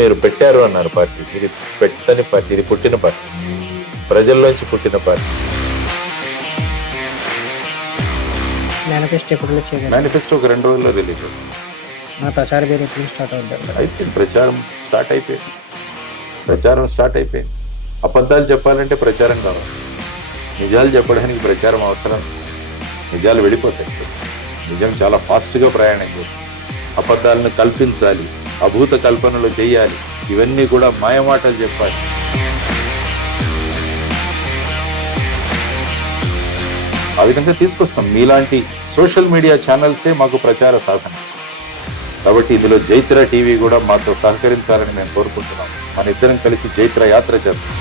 మీరు పెట్టారు అన్నారు పార్టీ. ఇది పెట్టని పార్టీ, ఇది పుట్టిన పార్టీ, ప్రజల్లోంచి పుట్టిన పార్టీ. మేనిఫెస్టో ఎప్పుడు రిలీజ్ చేయలేదు. మేనిఫెస్టో ఒక 2 రోజుల్లో రిలీజ్ అవుతుంది. నా ప్రచార పేరు ఎప్పుడు స్టార్ట్ అవుతుంది? అయితే ప్రచారం స్టార్ట్ అయిపోయింది. అబద్ధాలు చెప్పాలంటే ప్రచారం కావాలి, నిజాలు చెప్పడానికి ప్రచారం అవసరం. నిజాలు వెళ్ళిపోతాయి, నిజం చాలా ఫాస్ట్గా ప్రయాణం చేస్తుంది. అబద్ధాలను కల్పించాలి, అభూత కల్పనలు చేయాలి, ఇవన్నీ కూడా మాయమాటలు చెప్పాలి. ఆ విధంగా తీసుకొస్తాం. మీలాంటి సోషల్ మీడియా ఛానల్సే మాకు ప్రచార సాధన. కాబట్టి ఇందులో జైత్ర టీవీ కూడా మాతో సహకరించాలని మేము కోరుకుంటున్నాం. మన ఇద్దరం కలిసి జైత్ర యాత్ర చేద్దాం.